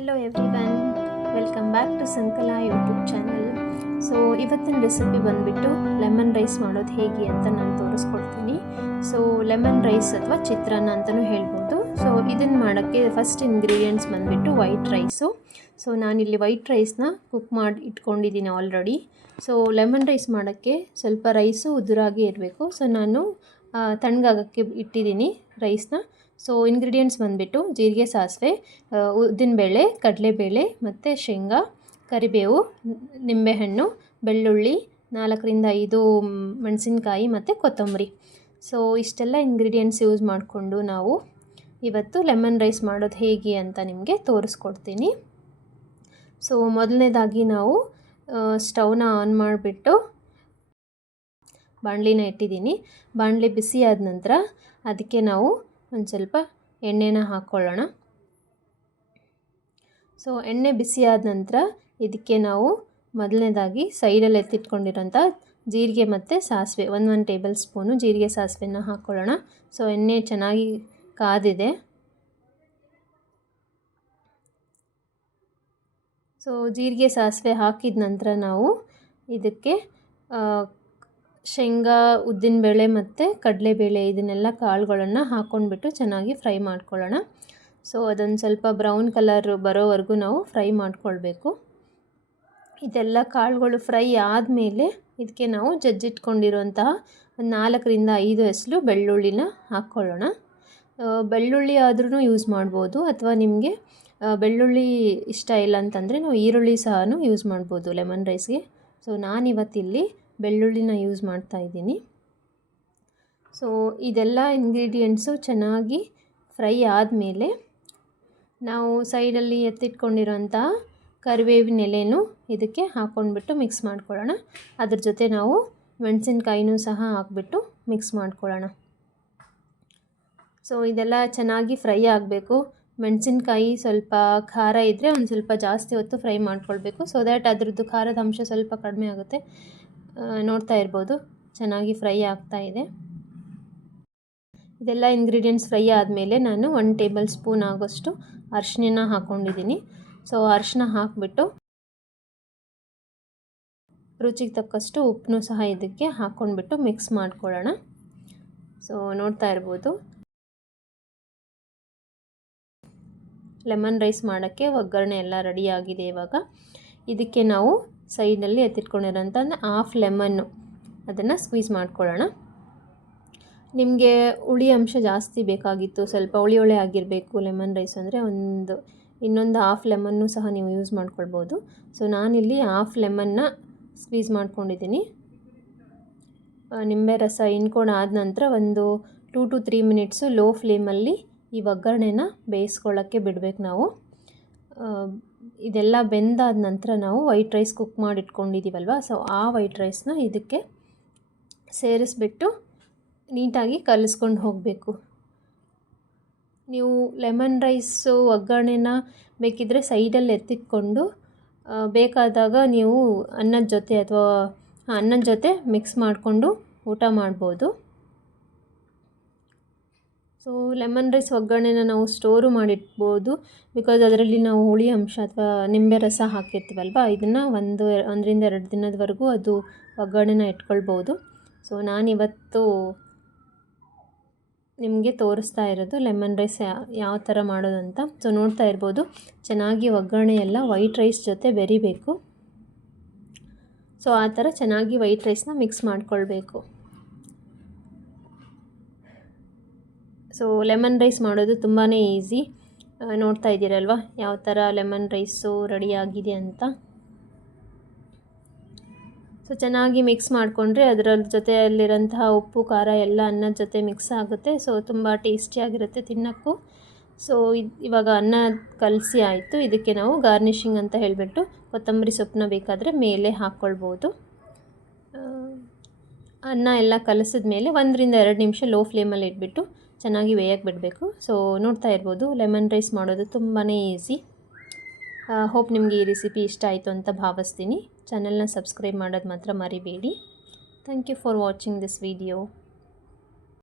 Hello everyone, welcome back to Sankala YouTube channel. So ಇವತ್ತಿನ recipe ಬಂದುಬಿಟ್ಟು lemon rice ಮಾಡೋದು ಹೇಗೆ ಅಂತ ನಾನು ತೋರಿಸ್ಕೊಡ್ತೀನಿ. ಸೊ ಲೆಮನ್ ರೈಸ್ ಅಥವಾ ಚಿತ್ರಾನ್ನ ಅಂತಲೂ ಹೇಳ್ಬೋದು. ಸೊ ಇದನ್ನು ಮಾಡೋಕ್ಕೆ ಫಸ್ಟ್ ಇಂಗ್ರೀಡಿಯೆಂಟ್ಸ್ ಬಂದುಬಿಟ್ಟು ವೈಟ್ ರೈಸು. ಸೊ ನಾನಿಲ್ಲಿ ವೈಟ್ ರೈಸ್ನ ಕುಕ್ ಮಾಡಿ ಇಟ್ಕೊಂಡಿದ್ದೀನಿ ಆಲ್ರೆಡಿ. ಸೊ ಲೆಮನ್ ರೈಸ್ ಮಾಡೋಕ್ಕೆ ಸ್ವಲ್ಪ ರೈಸು ಉದುರಾಗಿ ಇರಬೇಕು. ಸೊ ನಾನು ತಣ್ಣಗಾಗೋಕ್ಕೆ ಇಟ್ಟಿದ್ದೀನಿ ರೈಸ್ನ. ಸೊ ಇಂಗ್ರೀಡಿಯೆಂಟ್ಸ್ ಬಂದುಬಿಟ್ಟು ಜೀರಿಗೆ, ಸಾಸಿವೆ, ಉದ್ದಿನಬೇಳೆ, ಕಡಲೆಬೇಳೆ ಮತ್ತು ಶೇಂಗಾ, ಕರಿಬೇವು, ನಿಂಬೆಹಣ್ಣು, ಬೆಳ್ಳುಳ್ಳಿ, 4ರಿಂದ 5 ಮೆಣಸಿನ್ಕಾಯಿ ಮತ್ತು ಕೊತ್ತಂಬರಿ. ಸೊ ಇಷ್ಟೆಲ್ಲ ಇಂಗ್ರೀಡಿಯೆಂಟ್ಸ್ ಯೂಸ್ ಮಾಡಿಕೊಂಡು ನಾವು ಇವತ್ತು ಲೆಮನ್ ರೈಸ್ ಮಾಡೋದು ಹೇಗೆ ಅಂತ ನಿಮಗೆ ತೋರಿಸ್ಕೊಡ್ತೀನಿ. ಸೊ ಮೊದಲನೇದಾಗಿ ನಾವು ಸ್ಟವ್ನ ಆನ್ ಮಾಡಿಬಿಟ್ಟು ಬಾಣಲಿನ ಇಟ್ಟಿದ್ದೀನಿ. ಬಾಣಲಿ ಬಿಸಿ ಆದ ನಂತರ ಅದಕ್ಕೆ ನಾವು ಒಂದು ಸ್ವಲ್ಪ ಎಣ್ಣೆನ ಹಾಕ್ಕೊಳ್ಳೋಣ. ಸೊ ಎಣ್ಣೆ ಬಿಸಿ ಆದ ನಂತರ ಇದಕ್ಕೆ ನಾವು ಮೊದಲನೇದಾಗಿ ಸೈಡಲ್ಲಿ ಎತ್ತಿಟ್ಕೊಂಡಿರೋಂಥ ಜೀರಿಗೆ ಮತ್ತು ಸಾಸಿವೆ, ಒಂದು ಟೇಬಲ್ ಸ್ಪೂನು ಜೀರಿಗೆ ಸಾಸಿವೆನ ಹಾಕ್ಕೊಳ್ಳೋಣ. ಸೊ ಎಣ್ಣೆ ಚೆನ್ನಾಗಿ ಕಾದಿದೆ. ಸೊ ಜೀರಿಗೆ ಸಾಸಿವೆ ಹಾಕಿದ ನಂತರ ನಾವು ಇದಕ್ಕೆ ಶೇಂಗಾ, ಉದ್ದಿನಬೇಳೆ ಮತ್ತು ಕಡಲೆಬೇಳೆ ಇದನ್ನೆಲ್ಲ ಕಾಳುಗಳನ್ನು ಹಾಕ್ಕೊಂಡ್ಬಿಟ್ಟು ಚೆನ್ನಾಗಿ ಫ್ರೈ ಮಾಡ್ಕೊಳ್ಳೋಣ. ಸೊ ಅದೊಂದು ಸ್ವಲ್ಪ ಬ್ರೌನ್ ಕಲರ್ ಬರೋವರೆಗೂ ನಾವು ಫ್ರೈ ಮಾಡ್ಕೊಳ್ಬೇಕು. ಇದೆಲ್ಲ ಕಾಳುಗಳು ಫ್ರೈ ಆದಮೇಲೆ ಇದಕ್ಕೆ ನಾವು ಜಜ್ಜಿಟ್ಕೊಂಡಿರುವಂತಹ ಒಂದು 4ರಿಂದ 5 ಎಸಳು ಬೆಳ್ಳುಳ್ಳಿನ ಹಾಕ್ಕೊಳ್ಳೋಣ. ಬೆಳ್ಳುಳ್ಳಿ ಆದ್ರೂ ಯೂಸ್ ಮಾಡ್ಬೋದು, ಅಥವಾ ನಿಮಗೆ ಬೆಳ್ಳುಳ್ಳಿ ಇಷ್ಟ ಇಲ್ಲ ಅಂತಂದರೆ ನಾವು ಈರುಳ್ಳಿ ಸಹ ಯೂಸ್ ಮಾಡ್ಬೋದು ಲೆಮನ್ ರೈಸ್ಗೆ. ಸೊ ನಾನಿವತ್ತಿಲ್ಲಿ ಬೆಳ್ಳುಳ್ಳಿನ ಯೂಸ್ ಮಾಡ್ತಾ ಇದ್ದೀನಿ. ಸೊ ಇದೆಲ್ಲ ಇಂಗ್ರೀಡಿಯೆಂಟ್ಸು ಚೆನ್ನಾಗಿ ಫ್ರೈ ಆದಮೇಲೆ ನಾವು ಸೈಡಲ್ಲಿ ಎತ್ತಿಟ್ಕೊಂಡಿರೋಂಥ ಕರಿಬೇವಿನ ಎಲೆನೂ ಇದಕ್ಕೆ ಹಾಕ್ಕೊಂಡ್ಬಿಟ್ಟು ಮಿಕ್ಸ್ ಮಾಡ್ಕೊಳ್ಳೋಣ. ಅದ್ರ ಜೊತೆ ನಾವು ಮೆಣಸಿನ್ಕಾಯಿನೂ ಸಹ ಹಾಕ್ಬಿಟ್ಟು ಮಿಕ್ಸ್ ಮಾಡ್ಕೊಳ್ಳೋಣ. ಸೊ ಇದೆಲ್ಲ ಚೆನ್ನಾಗಿ ಫ್ರೈ ಆಗಬೇಕು. ಮೆಣಸಿನ್ಕಾಯಿ ಸ್ವಲ್ಪ ಖಾರ ಇದ್ದರೆ ಒಂದು ಸ್ವಲ್ಪ ಜಾಸ್ತಿ ಹೊತ್ತು ಫ್ರೈ ಮಾಡ್ಕೊಳ್ಬೇಕು. ಸೊ ದ್ಯಾಟ್ ಅದರದ್ದು ಖಾರದ ಅಂಶ ಸ್ವಲ್ಪ ಕಡಿಮೆ ಆಗುತ್ತೆ. ನೋಡ್ತಾ ಇರ್ಬೋದು ಚೆನ್ನಾಗಿ ಫ್ರೈ ಆಗ್ತಾ ಇದೆ. ಇದೆಲ್ಲ ಇಂಗ್ರೀಡಿಯೆಂಟ್ಸ್ ಫ್ರೈ ಆದಮೇಲೆ ನಾನು 1 ಟೇಬಲ್ ಸ್ಪೂನ್ ಆಗೋಷ್ಟು ಅರಿಶಿನ ಹಾಕ್ಕೊಂಡಿದ್ದೀನಿ. ಸೊ ಅರಿಶಿನ ಹಾಕಿಬಿಟ್ಟು ರುಚಿಗೆ ತಕ್ಕಷ್ಟು ಉಪ್ಪನ್ನು ಸಹ ಇದಕ್ಕೆ ಹಾಕ್ಕೊಂಡ್ಬಿಟ್ಟು ಮಿಕ್ಸ್ ಮಾಡ್ಕೊಳ್ಳೋಣ. ಸೊ ನೋಡ್ತಾ ಇರ್ಬೋದು ಲೆಮನ್ ರೈಸ್ ಮಾಡೋಕ್ಕೆ ಒಗ್ಗರಣೆ ಎಲ್ಲ ರೆಡಿಯಾಗಿದೆ. ಇವಾಗ ಇದಕ್ಕೆ ನಾವು ಸೈಡಲ್ಲಿ ಎತ್ತಿಟ್ಕೊಂಡಿರೋಂಥ ಹಾಫ್ ಲೆಮನ್ನು ಅದನ್ನು ಸ್ಕ್ವೀಸ್ ಮಾಡ್ಕೊಳ್ಳೋಣ. ನಿಮಗೆ ಹುಳಿ ಅಂಶ ಜಾಸ್ತಿ ಬೇಕಾಗಿತ್ತು, ಸ್ವಲ್ಪ ಹುಳಿ ಆಗಿರಬೇಕು ಲೆಮನ್ ರೈಸ್ ಅಂದರೆ ಇನ್ನೊಂದು ಹಾಫ್ ಲೆಮನ್ನು ಸಹ ನೀವು ಯೂಸ್ ಮಾಡ್ಕೊಳ್ಬೋದು. ಸೊ ನಾನಿಲ್ಲಿ ಹಾಫ್ ಲೆಮನ್ನ ಸ್ಕ್ವೀಸ್ ಮಾಡ್ಕೊಂಡಿದ್ದೀನಿ. ನಿಂಬೆ ರಸ ಹಿಂಡ್ಕೊಂಡು ಆದ ನಂತರ ಒಂದು 2 to 3 ಮಿನಿಟ್ಸು ಲೋ ಫ್ಲೇಮಲ್ಲಿ ಈ ಒಗ್ಗರಣೆನ ಬೇಯಿಸ್ಕೊಳ್ಳೋಕ್ಕೆ ಬಿಡಬೇಕು ನಾವು. ಇದೆಲ್ಲ ಬೆಂದಾದ ನಂತರ ನಾವು ವೈಟ್ ರೈಸ್ ಕುಕ್ ಮಾಡಿ ಇಟ್ಕೊಂಡಿದ್ದೀವಲ್ವ, ಸೊ ಆ ವೈಟ್ ರೈಸ್ನ ಇದಕ್ಕೆ ಸೇರಿಸ್ಬಿಟ್ಟು ನೀಟಾಗಿ ಕಲಿಸ್ಕೊಂಡು ಹೋಗಬೇಕು. ನೀವು ಲೆಮನ್ ರೈಸು ಒಗ್ಗರಣೆನ ಬೇಕಿದ್ದರೆ ಸೈಡಲ್ಲಿ ಎತ್ತಿಟ್ಕೊಂಡು ಬೇಕಾದಾಗ ನೀವು ಅನ್ನದ ಜೊತೆ ಮಿಕ್ಸ್ ಮಾಡಿಕೊಂಡು ಊಟ ಮಾಡ್ಬೋದು. ಸೊ ಲೆಮನ್ ರೈಸ್ ಒಗ್ಗರಣೆನ ನಾವು ಸ್ಟೋರು ಮಾಡಿಟ್ಬೋದು, ಬಿಕಾಸ್ ಅದರಲ್ಲಿ ನಾವು ಹುಳಿ ಅಂಶ ಅಥವಾ ನಿಂಬೆ ರಸ ಹಾಕಿರ್ತೀವಲ್ವ, ಇದನ್ನು 1ರಿಂದ 2 ದಿನದವರೆಗೂ ಅದು ಒಗ್ಗರಣೆನ ಇಟ್ಕೊಳ್ಬೋದು. ಸೊ ನಾನಿವತ್ತು ನಿಮಗೆ ತೋರಿಸ್ತಾ ಇರೋದು ಲೆಮನ್ ರೈಸ್ ಯಾವ ಥರ ಮಾಡೋದಂತ. ಸೊ ನೋಡ್ತಾ ಇರ್ಬೋದು ಚೆನ್ನಾಗಿ ಒಗ್ಗರಣೆ ಎಲ್ಲ ವೈಟ್ ರೈಸ್ ಜೊತೆ ಬೆರಿಬೇಕು. ಸೊ ಆ ಥರ ಚೆನ್ನಾಗಿ ವೈಟ್ ರೈಸ್ನ ಮಿಕ್ಸ್ ಮಾಡ್ಕೊಳ್ಬೇಕು. ಸೊ ಲೆಮನ್ ರೈಸ್ ಮಾಡೋದು ತುಂಬಾ ಈಸಿ. ನೋಡ್ತಾ ಇದ್ದೀರಲ್ವ ಯಾವ ಥರ ಲೆಮನ್ ರೈಸು ರೆಡಿಯಾಗಿದೆ ಅಂತ. ಸೊ ಚೆನ್ನಾಗಿ ಮಿಕ್ಸ್ ಮಾಡಿಕೊಂಡ್ರೆ ಅದರ ಜೊತೆಯಲ್ಲಿರೋಂತಹ ಉಪ್ಪು ಖಾರ ಎಲ್ಲ ಅನ್ನದ ಜೊತೆ ಮಿಕ್ಸ್ ಆಗುತ್ತೆ. ಸೊ ತುಂಬ ಟೇಸ್ಟಿಯಾಗಿರುತ್ತೆ ತಿನ್ನೋಕ್ಕೂ. ಸೊ ಇವಾಗ ಅನ್ನ ಕಲಸಿ ಆಯಿತು. ಇದಕ್ಕೆ ನಾವು ಗಾರ್ನಿಷಿಂಗ್ ಅಂತ ಹೇಳಿಬಿಟ್ಟು ಕೊತ್ತಂಬರಿ ಸೊಪ್ಪನ್ನ ಬೇಕಾದರೆ ಮೇಲೆ ಹಾಕ್ಕೊಳ್ಬೋದು. ಅನ್ನ ಎಲ್ಲ ಕಲಸಿದ ಮೇಲೆ 1ರಿಂದ 2 ನಿಮಿಷ ಲೋ ಫ್ಲೇಮಲ್ಲಿ ಇಟ್ಬಿಟ್ಟು ಚೆನ್ನಾಗಿ ಬೇಯಕ್ಕೆ ಬಿಡಬೇಕು. ಸೊ ನೋಡ್ತಾ ಇರ್ಬೋದು ಲೆಮನ್ ರೈಸ್ ಮಾಡೋದು ತುಂಬಾ ಈಸಿ. ಹೋಪ್ ನಿಮಗೆ ಈ ರೆಸಿಪಿ ಇಷ್ಟ ಆಯಿತು ಅಂತ ಭಾವಿಸ್ತೀನಿ. ಚಾನಲ್ನ ಸಬ್ಸ್ಕ್ರೈಬ್ ಮಾಡೋದು ಮಾತ್ರ ಮರಿಬೇಡಿ. Thank you for watching this video.